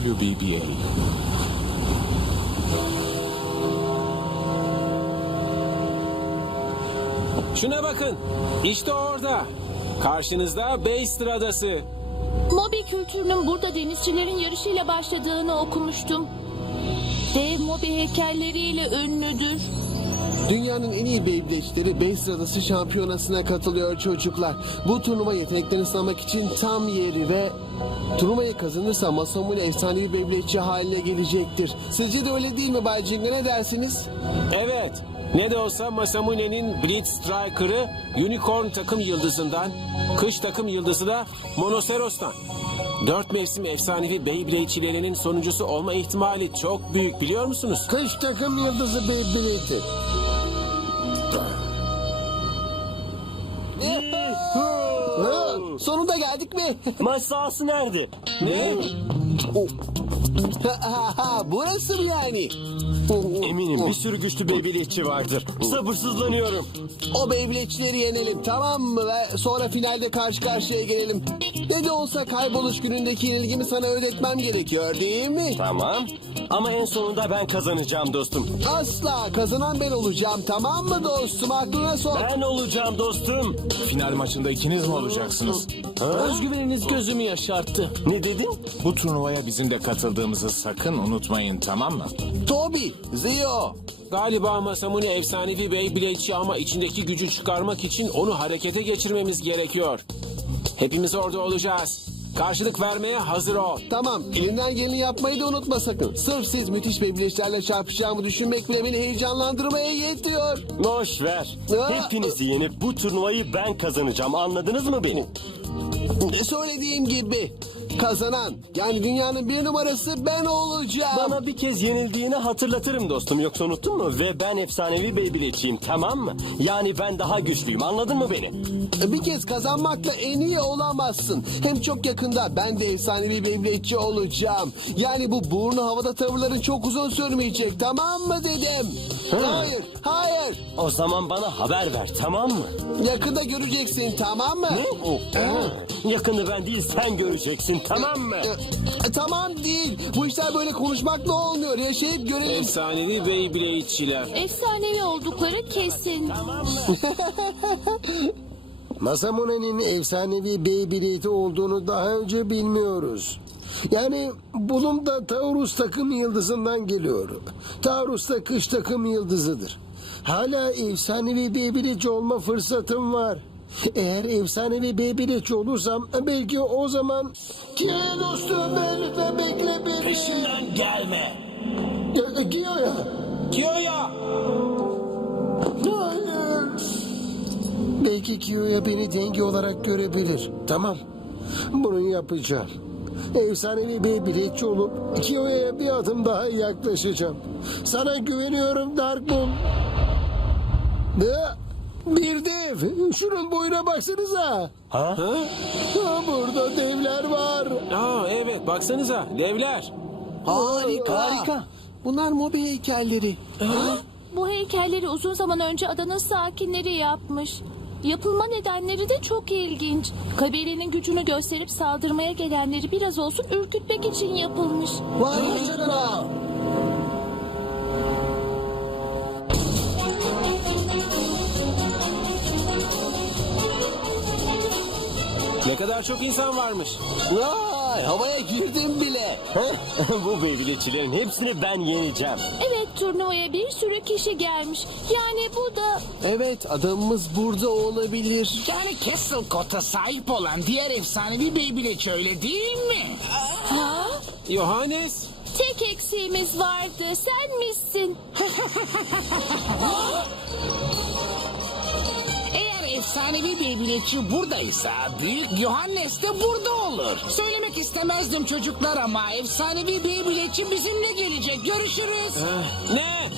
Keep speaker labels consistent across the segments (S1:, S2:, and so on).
S1: WBBA.
S2: Şuna bakın. İşte orada. Karşınızda Baystra Adası.
S3: Mobi kültürünün burada denizcilerin yarışıyla başladığını okumuştum. Dev Mobi heykelleriyle ünlüdür.
S4: Dünyanın en iyi Beyblade'leri Base Adası şampiyonasına katılıyor çocuklar. Bu turnuva yeteneklerini sınamak için tam yeri ve turnuvayı kazanırsa Masamune efsanevi Beyblade'çi haline gelecektir. Sizce de öyle değil mi Bay Jinga ne dersiniz?
S2: Evet. Ne de olsa Masamune'nin Blitz Striker'ı Unicorn takım yıldızından, kış takım yıldızı da Monoceros'tan. Dört mevsim efsanevi Beyblade'çilerinin sonuncusu olma ihtimali çok büyük biliyor musunuz?
S5: Kış takım yıldızı Beyblade'i.
S4: Sonunda geldik mi?
S6: Maç sahası nerede?
S2: Ne?
S4: Ha, ha, ha, Burası mı yani?
S6: Eminim bir sürü güçlü Beyblade'çi vardır. Sabırsızlanıyorum.
S4: O Beyblade'çileri yenelim tamam mı? Ve sonra finalde karşı karşıya gelelim. Ne de olsa kayboluş günündeki yenilgimi sana ödetmem gerekiyor değil mi?
S6: Tamam. Ama en sonunda ben kazanacağım dostum.
S4: Asla kazanan ben olacağım tamam mı dostum aklına sok.
S6: Ben olacağım dostum.
S1: Final maçında ikiniz mi olacaksınız?
S7: Özgüveniniz gözümü yaşarttı.
S6: Ne dedin?
S1: Bu turnuvaya bizim de katıldığımızı sakın unutmayın tamam mı?
S4: Toby, Zio.
S2: Galiba Masamune efsanevi Beyblade'çi ama içindeki gücü çıkarmak için onu harekete geçirmemiz gerekiyor. Hepimiz orada olacağız. Karşılık vermeye hazır ol.
S4: Tamam elinden geleni yapmayı da unutma sakın. Sırf siz müthiş Beyblade'lerle çarpışacağımı düşünmek bile beni heyecanlandırmaya yetiyor.
S6: Boş ver.
S4: Aa!
S6: Hepinizi yenip bu turnuvayı ben kazanacağım. Anladınız mı beni?
S4: Söylediğim gibi kazanan yani dünyanın bir numarası ben olacağım.
S6: Bana bir kez yenildiğini hatırlatırım dostum. Yoksa unuttun mu? Ve ben efsanevi Beyblade'çiyim tamam mı? Yani ben daha güçlüyüm. Anladın mı beni?
S4: Bir kez kazanmakla en iyi olamazsın. Hem çok yakında ben de efsanevi Beyblade'çi olacağım. Yani bu burnu havada tavırların çok uzun sürmeyecek tamam mı dedim. Hayır, hayır.
S6: O zaman bana haber ver tamam mı?
S4: Yakında göreceksin tamam mı?
S6: Aa, Yakını ben değil sen göreceksin tamam mı?
S4: E, tamam değil. Bu işler böyle konuşmakla olmuyor. Yaşayıp görelim.
S2: Efsanevi Beyblade'çiler.
S3: Efsanevi oldukları kesin.
S5: Masamune'nin efsanevi Beyblade'i olduğunu daha önce bilmiyoruz. Yani bulum da Taurus takım yıldızından geliyor. Taurus da kış takım yıldızıdır. Hala efsanevi Beyblade'ci olma fırsatım var. Eğer efsanevi Beyblade'ci olursam belki o zaman... Kiyo'ya dostum ben lütfen bekle beni. Peşimden gelme. Kiyo'ya.
S2: Kiyo'ya!
S5: Hayır. Belki Kiyo'ya beni denge olarak görebilir. Tamam. Bunu yapacağım. Efsanevi bir biletçi olup Kiyo'ya bir adım daha yaklaşacağım. Sana güveniyorum Darkmoon. Ne? Bir dev. Şunun boyuna baksanıza.
S6: Ha?
S5: Ha, burada devler var.
S2: Aa evet baksanıza devler.
S4: Harika.
S7: Harika.
S4: Bunlar Mobi heykelleri.
S3: Bu heykelleri uzun zaman önce adanın sakinleri yapmış. Yapılma nedenleri de çok ilginç. Kabilenin gücünü gösterip saldırmaya gelenleri biraz olsun ürkütmek için yapılmış.
S4: Vay canına.
S2: Ne kadar çok insan varmış.
S4: Vay havaya girdim bile.
S6: bu Beyblade'çilerin hepsini ben yeneceğim.
S3: Evet turnuvaya bir sürü kişi gelmiş. Yani bu da
S4: Evet adamımız burada olabilir.
S8: Yani Castle Court'a sahip olan diğer efsanevi Beyblade'çi öyle değil mi?
S2: Johannes.
S3: tek eksiğimiz vardı. Sen misin?
S8: Efsanevi Beyblade'çi buradaysa Büyük Johannes de burada olur. Söylemek istemezdim çocuklar ama efsanevi Beyblade'çi bizimle gelecek. Görüşürüz.
S2: Ne?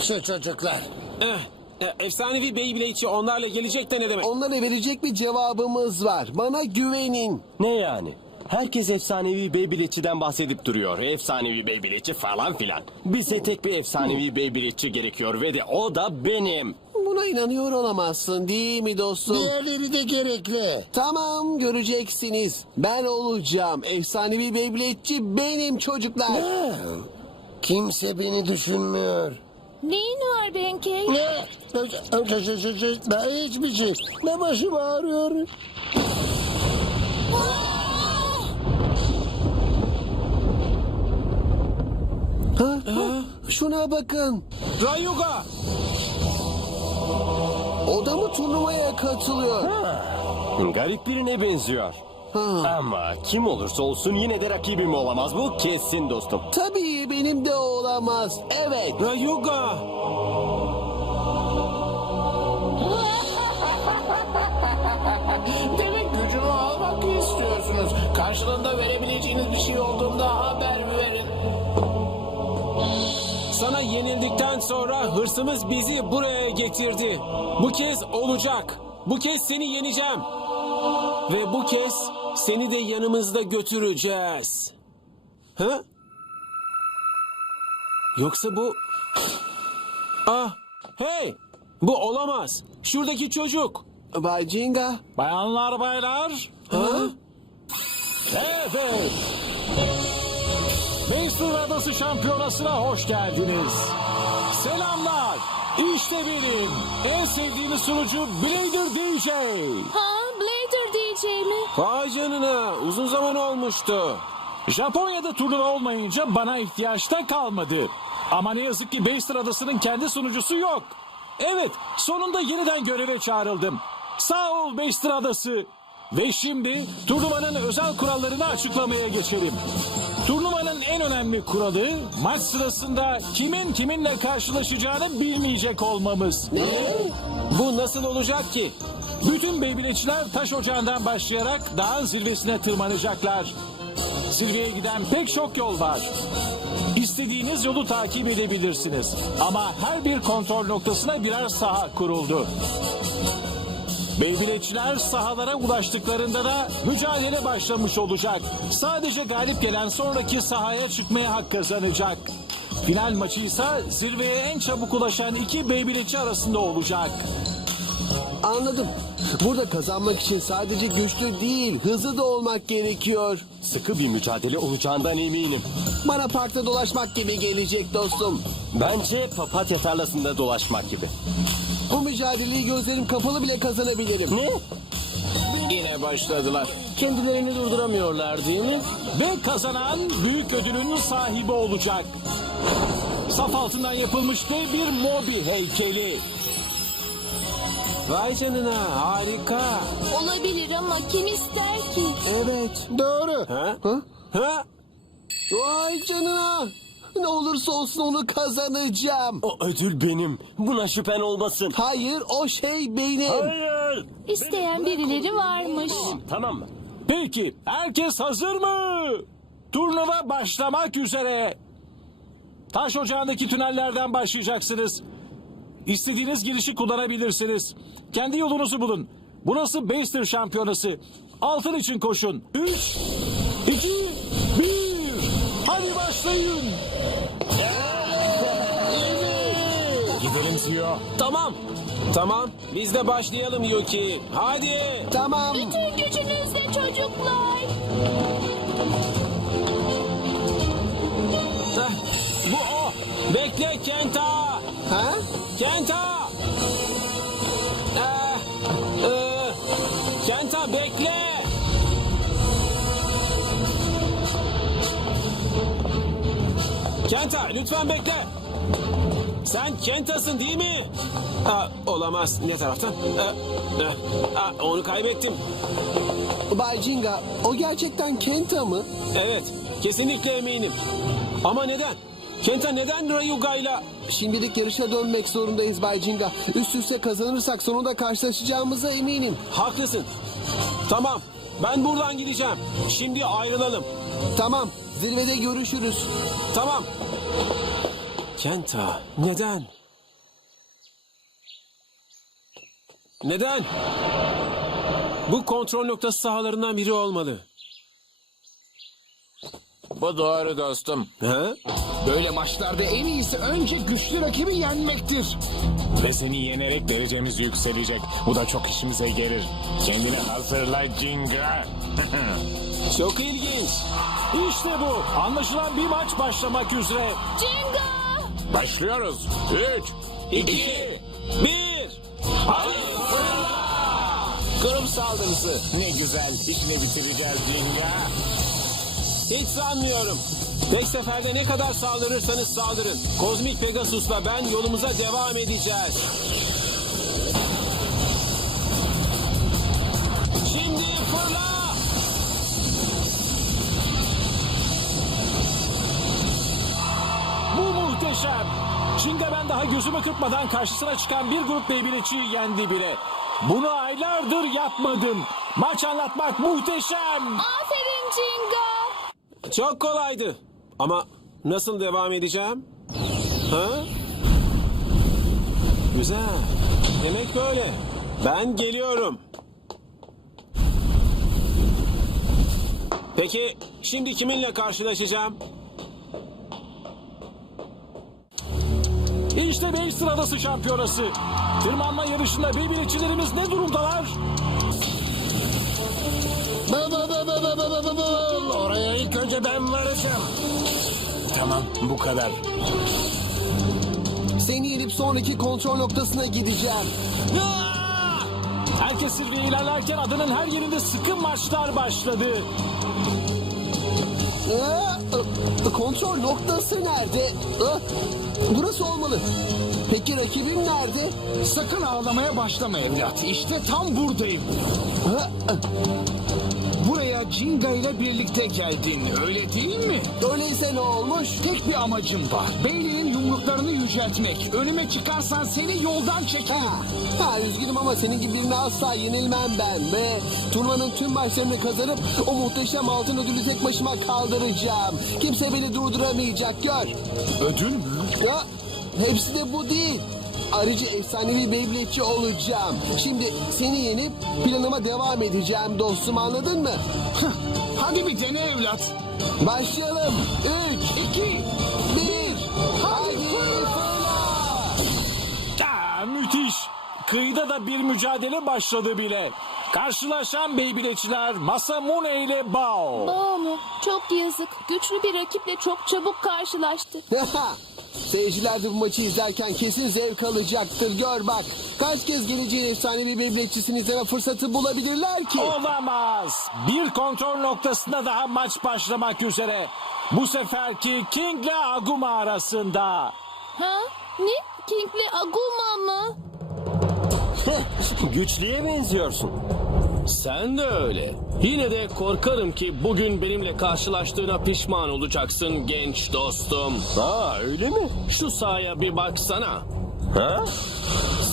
S5: Şu çocuklar.
S2: Eh, eh, efsanevi Beyblade'çi onlarla gelecek de ne demek?
S4: Onlara verecek bir cevabımız var. Bana güvenin.
S6: Ne yani? Herkes efsanevi Beyblade'çiden bahsedip duruyor. Efsanevi Beyblade'çi falan filan. Bize tek bir efsanevi Beyblade'çi gerekiyor ve de o da benim.
S4: Buna inanıyor olamazsın değil mi dostum?
S5: Diğerleri de gerekli.
S4: Tamam göreceksiniz. Ben olacağım. Efsanevi Beyblade'ci benim çocuklar.
S5: Ha, Kimse beni düşünmüyor.
S3: Neyin var Benkei?
S5: Ne? Ben hiçbir şey. Ne başım ağrıyor.
S4: Ha? Ha? Şuna bakın.
S2: Rayuga!
S4: O da mı turnuvaya katılıyor?
S6: Garip birine benziyor. Ama kim olursa olsun yine de rakibim olamaz bu kesin dostum.
S4: Tabii benim de olamaz. Evet.
S2: Rayuga!
S8: Demek gücümü almak istiyorsunuz. Karşılığında verebileceğiniz bir şey olduğunda haber verin.
S2: Sana yenildikten sonra hırsımız bizi buraya getirdi. Bu kez olacak. Bu kez seni yeneceğim. Ve bu kez seni de yanımızda götüreceğiz. Ha? Yoksa bu... Ah, hey! Bu olamaz. Şuradaki çocuk.
S4: Bay Jinga.
S7: Bayanlar baylar.
S2: Ha?
S7: Evet. Master Adası Şampiyonası'na hoş geldiniz. Selamlar. İşte benim en sevdiğiniz sunucu Blader DJ.
S3: Ha Blader DJ mi?
S2: Vay canına. Uzun zaman olmuştu.
S7: Japonya'da turnuva olmayınca bana ihtiyaç da kalmadı. Ama ne yazık ki Baster Adası'nın kendi sunucusu yok. Evet, sonunda yeniden göreve çağrıldım. Sağ ol Baster Adası. Ve şimdi turnuvanın özel kurallarını açıklamaya geçelim. Turnuvanın en önemli kuralı maç sırasında kimin kiminle karşılaşacağını bilmeyecek olmamız.
S2: Bu nasıl olacak ki?
S7: Bütün Beyblade'çiler taş ocağından başlayarak dağın zirvesine tırmanacaklar. Zirveye giden pek çok yol var. İstediğiniz yolu takip edebilirsiniz. Ama her bir kontrol noktasına birer saha kuruldu. Beyblade'çiler sahalara ulaştıklarında da mücadele başlamış olacak. Sadece galip gelen sonraki sahaya çıkmaya hak kazanacak. Final maçı ise zirveye en çabuk ulaşan iki Beyblade'çi arasında olacak.
S4: Anladım. Burada kazanmak için sadece güçlü değil, hızlı da olmak gerekiyor.
S6: Sıkı bir mücadele olacağından eminim.
S4: Bana parkta dolaşmak gibi gelecek dostum.
S6: Bence papatya tarlasında dolaşmak gibi.
S4: Bu mücadeleyi gözlerim kapalı bile kazanabilirim.
S6: Ne?
S2: Yine başladılar.
S7: Kendilerini durduramıyorlar değil mi? Ve kazanan büyük ödülün sahibi olacak. Saf altından yapılmış dev bir Mobi heykeli.
S2: Vay canına harika.
S3: Olabilir ama kim ister ki?
S4: Evet.
S5: Doğru.
S2: Ha?
S4: Ha?
S2: Ha?
S4: Vay canına. Ne olursa olsun onu kazanacağım.
S6: O ödül benim. Buna şüphen olmasın.
S4: Hayır o şey benim.
S6: Hayır.
S3: İsteyen birileri varmış.
S6: Tamam mı?
S7: Peki herkes hazır mı? Turnuva başlamak üzere. Taş ocağındaki tünellerden başlayacaksınız. İstediğiniz girişi kullanabilirsiniz. Kendi yolunuzu bulun. Burası Baster Şampiyonası. Altın için koşun. Üç, başlayın. Gidelim Ziyo.
S2: Tamam. Tamam. Biz de başlayalım Yuki. Hadi.
S4: Tamam.
S3: Bütün gücünüzle çocuklar.
S2: Bu o. Bekle Kenta.
S4: Ha?
S2: Kenta. Ee, e, Kenta bekle. Kenta lütfen bekle. Sen Kenta'sın değil mi? Aa, olamaz. Ne taraftan? E, aa, onu kaybettim.
S4: Bay Jinga o gerçekten Kenta mı?
S2: Evet, kesinlikle eminim. Ama neden? Kenta neden Rayuga'yla...
S4: Şimdilik yarışa dönmek zorundayız Bay Jinga. Üst üste kazanırsak sonunda karşılaşacağımıza eminim.
S2: Haklısın. Tamam, ben buradan gideceğim. Şimdi ayrılalım.
S4: Tamam zirvede görüşürüz.
S2: Tamam. Kenta, neden? Neden? Bu kontrol noktası sahalarından biri olmalı.
S1: Bu doğru dostum.
S2: Ha?
S8: Böyle maçlarda en iyisi önce güçlü rakibi yenmektir.
S1: Ve seni yenerek derecemiz yükselecek. Bu da çok işimize gelir. Kendini hazırla Jinga.
S2: Çok ilginç.
S7: İşte bu. Anlaşılan bir maç başlamak üzere.
S3: Jinga!
S1: Başlıyoruz. Üç, iki,
S2: Bir. Hadi fırla! Kurum saldırısı.
S1: Ne güzel. İşini bitireceğiz Jinga.
S2: Hiç sanmıyorum. Tek seferde ne kadar saldırırsanız saldırın. Kozmik Pegasus'la ben yolumuza devam edeceğiz. Şimdi fırla!
S7: Muhteşem. Şimdi ben daha gözümü kırpmadan karşısına çıkan bir grup Beyblade'çiyi yendi bile. Bunu aylardır yapmadım. Maç anlatmak muhteşem.
S3: Aferin Jinga!
S2: Çok kolaydı. Ama nasıl devam edeceğim? Ha? Güzel. Demek böyle. Ben geliyorum. Peki şimdi kiminle karşılaşacağım?
S7: İşte 5 sıradası şampiyonası. Tırmanma yarışında birbirçilerimiz ne durumdalar?
S5: Bul, bul, bul, bul, bul, bul, bul, bul. Oraya ilk önce ben varacağım.
S1: Tamam bu kadar.
S4: Seni yenip sonraki kontrol noktasına gideceğim.
S7: Herkes zirveye ilerlerken adanın her yerinde sıkı maçlar başladı.
S4: Aa, kontrol noktası nerede? Burası olmalı. Peki rakibim nerede?
S8: Sakın ağlamaya başlama evlat. İşte tam buradayım. Buraya Jinga ile birlikte geldin. Öyle değil mi?
S4: Öyleyse ne olmuş?
S8: Tek bir amacım var. Beyliğin yumruklarını yüceltmek. Önüme çıkarsan seni yoldan çekerim.
S4: Ha, ha üzgünüm ama senin gibi birine asla yenilmem ben ve turnuvanın tüm maçlarını kazanıp o muhteşem altın ödülü tek başıma kaldıracağım. Kimse beni durduramayacak gör.
S8: Ödül mü?
S4: Ya, hepsi de bu değil. Ayrıca efsanevi Beyblade'çi olacağım. Şimdi seni yenip planıma devam edeceğim dostum anladın mı?
S8: Hadi bir dene evlat.
S4: Başlayalım. Üç,
S8: İki,
S4: bir,
S7: Kıyıda da bir mücadele başladı bile. Karşılaşan Beyblade'çiler Masamune ile Bao.
S3: Bağ mı? Çok yazık. Güçlü bir rakiple çok çabuk karşılaştı.
S4: Seyirciler de bu maçı izlerken kesin zevk alacaktır. Gör bak. Kaç kez geleceğin efsanevi Beyblade'çisini izleme fırsatı bulabilirler ki?
S7: Olamaz. Bir kontrol noktasında daha maç başlamak üzere. Bu seferki King ile Aguma arasında.
S3: Ha? Ne? King'le Aguma mı?
S6: Güçlüye benziyorsun.
S9: Sen de öyle. Yine de korkarım ki bugün benimle karşılaştığına pişman olacaksın genç dostum.
S6: Aa öyle mi?
S9: Şu sahaya bir baksana.
S6: Ha?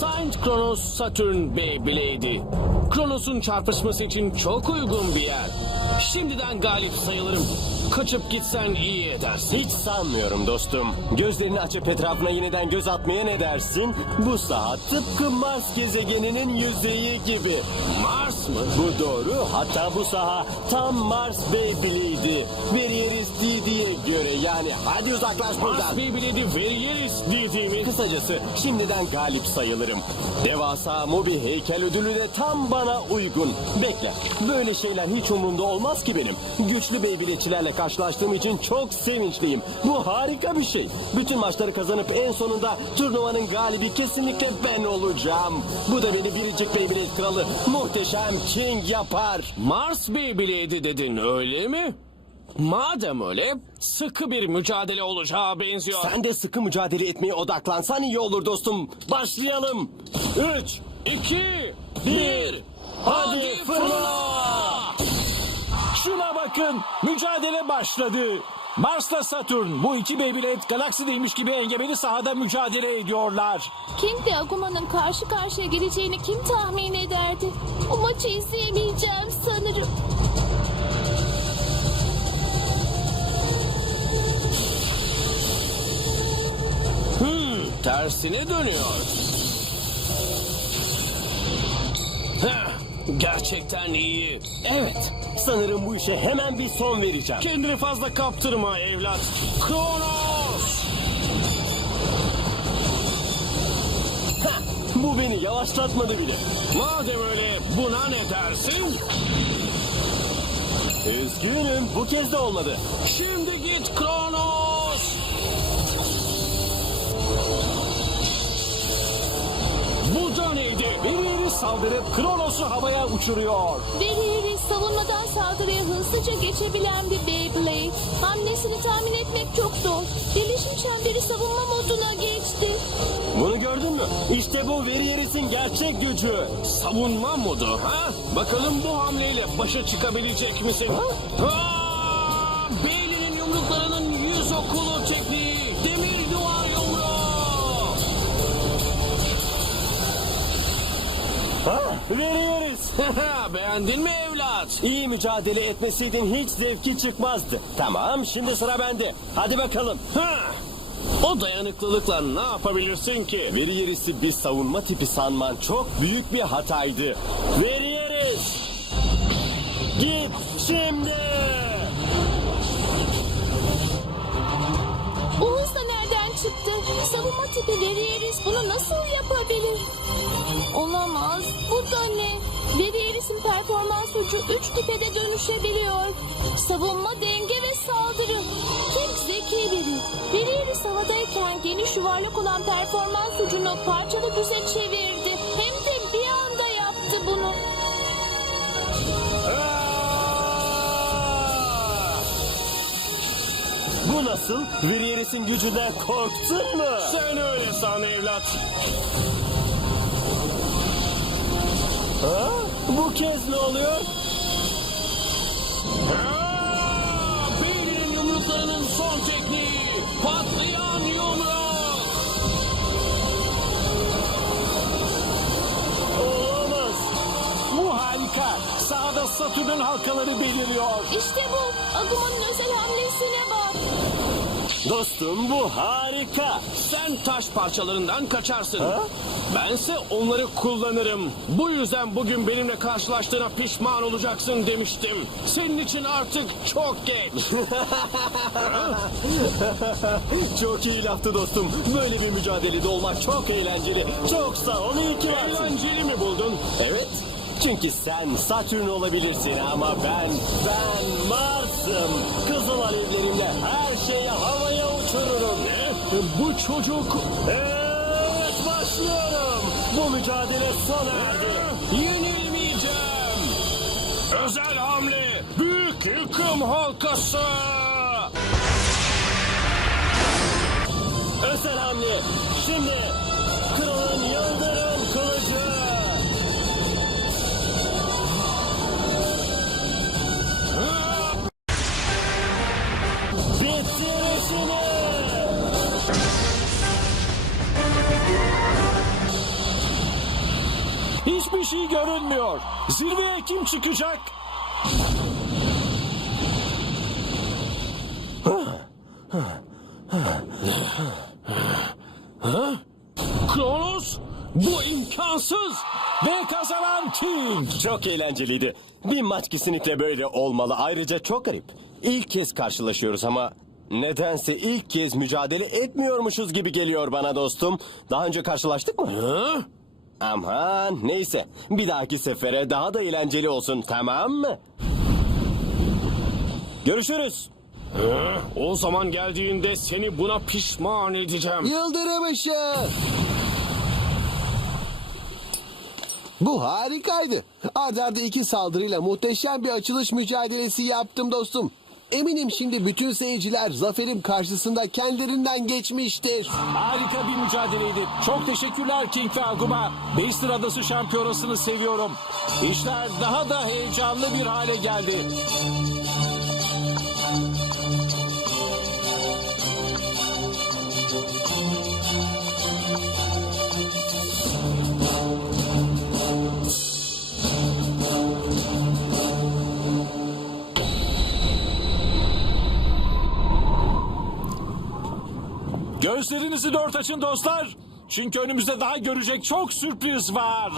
S9: Saint Kronos Saturn Beyblade'i. Kronos'un çarpışması için çok uygun bir yer. Şimdiden galip sayılırım. Kaçıp gitsen iyi edersin.
S6: Hiç sanmıyorum dostum. Gözlerini açıp etrafına yeniden göz atmaya ne dersin? Bu saha tıpkı Mars gezegeninin yüzeyi gibi.
S9: Mars mı?
S6: Bu doğru. Hatta bu saha tam Mars Beyblade'i. Veririz diye göre yani. Hadi uzaklaş
S9: Mars
S6: buradan.
S9: Beyblade'i veriyeriz dediğimi.
S6: Kısacası şimdiden galip sayılırım. Devasa Mobi heykel ödülü de tam bana uygun. Bekle, böyle şeyler hiç umurumda olmaz ki benim. Güçlü Beyblade'çilerle karşılaştığım için çok sevinçliyim. Bu harika bir şey. Bütün maçları kazanıp en sonunda turnuvanın galibi kesinlikle ben olacağım. Bu da beni biricik Beyblade kralı muhteşem King yapar.
S9: Mars Beyblade'i dedin öyle mi? Madem öyle sıkı bir mücadele olacağı benziyor.
S6: Sen de sıkı mücadele etmeye odaklansan iyi olur dostum. Başlayalım. Üç,
S9: İki,
S6: bir, hadi fırla!
S7: Şuna bakın. Mücadele başladı. Mars'la Satürn bu iki Beyblade galaksideymiş gibi engebeli sahada mücadele ediyorlar.
S3: King ile Aguma'nın karşı karşıya geleceğini kim tahmin ederdi? O maçı izleyemeyeceğim sanırım.
S9: Hmm, tersine dönüyor. Heh, Gerçekten iyi.
S6: Evet. Sanırım bu işe hemen bir son vereceğim.
S9: Kendini fazla kaptırma evlat. Kronos!
S6: Bu beni yavaşlatmadı bile.
S2: Madem öyle buna ne dersin?
S6: Üzgünüm bu kez de olmadı.
S2: Şimdi git Kronos! Bu da neydi?
S7: Birileri saldırıp Kronos'u havaya uçuruyor.
S3: Verieri savunmadan saldırıya hızlıca geçebilen bir Beyblade. Hamlesini tahmin etmek çok zor. Birleşim çemberi savunma moduna geçti.
S6: Bunu gördün mü? İşte bu Verieris'in gerçek gücü.
S2: Savunma modu ha? Bakalım bu hamleyle başa çıkabilecek misin? Ha?
S6: Verieris.
S2: Beğendin mi evlat?
S6: İyi mücadele etmeseydin hiç zevki çıkmazdı. Tamam şimdi sıra bende. Hadi bakalım.
S2: O dayanıklılıkla ne yapabilirsin ki?
S6: Verieris'i bir savunma tipi sanman çok büyük bir hataydı. Verieris! Git şimdi!
S3: Bu hız da çıktı? Savunma tipi Verieris bunu nasıl yapabilir? Olamaz. Bu da ne? Verieris'in performans ucu 3 tipede dönüşebiliyor. Savunma, denge ve saldırı. King zeki biri. Verieris havadayken geniş yuvarlak olan performans ucunu parçalı düze çevirdi. Hem de bir anda yaptı bunu.
S6: Bu nasıl? Verieris'in gücünden korktun mu?
S2: Sen öyle san evlat.
S6: Ha? Bu kez ne oluyor?
S2: Ha! Bailey'nin yumruklarının son tekniği. Patlayan yumruk.
S7: Sağda Satürn'ün halkaları beliriyor.
S3: İşte bu. Agum'un özel hamlesine bak.
S6: Dostum bu harika.
S2: Sen taş parçalarından kaçarsın. Bense onları kullanırım. Bu yüzden bugün benimle karşılaştığına pişman olacaksın demiştim. Senin için artık çok geç.
S6: Çok iyi laftı dostum. Böyle bir mücadelede olmak çok eğlenceli. Çok sağ ol. İyi ki varsın.
S2: Eğlenceli mi buldun?
S6: Evet. Çünkü sen Satürn olabilirsin ama ben, ben Mars'ım. Kızıl alevlerimle her şeyi havaya uçururum.
S2: Bu çocuk
S6: Evet başlıyorum. Bu mücadele sona erdi.
S2: yenilmeyeceğim. Özel hamle. Büyük yıkım halkası.
S6: Özel hamle. Şimdi kralın yıldırım
S7: Hiçbir şey görünmüyor. Zirveye kim çıkacak?
S2: Kronos bu imkansız.
S7: Ve kazanan King.
S6: Çok eğlenceliydi. Bir maç kesinlikle böyle olmalı. Ayrıca çok garip. İlk kez karşılaşıyoruz ama nedense ilk kez mücadele etmiyormuşuz gibi geliyor bana dostum. Daha önce karşılaştık mı?
S2: Ha?
S6: Aman neyse. Bir dahaki sefere daha da eğlenceli olsun tamam mı? Görüşürüz.
S2: O zaman geldiğinde seni buna pişman edeceğim.
S4: Yıldırım ışığı. Bu harikaydı. Arda arda iki saldırıyla muhteşem bir açılış mücadelesi yaptım dostum. Eminim şimdi bütün seyirciler zaferim karşısında kendilerinden geçmiştir.
S7: Harika bir mücadeleydi. Çok teşekkürler King ve Aguma. Baster Adası şampiyonasını seviyorum. İşler daha da heyecanlı bir hale geldi. Gözlerinizi dört açın dostlar. Çünkü önümüzde daha görecek çok sürpriz var.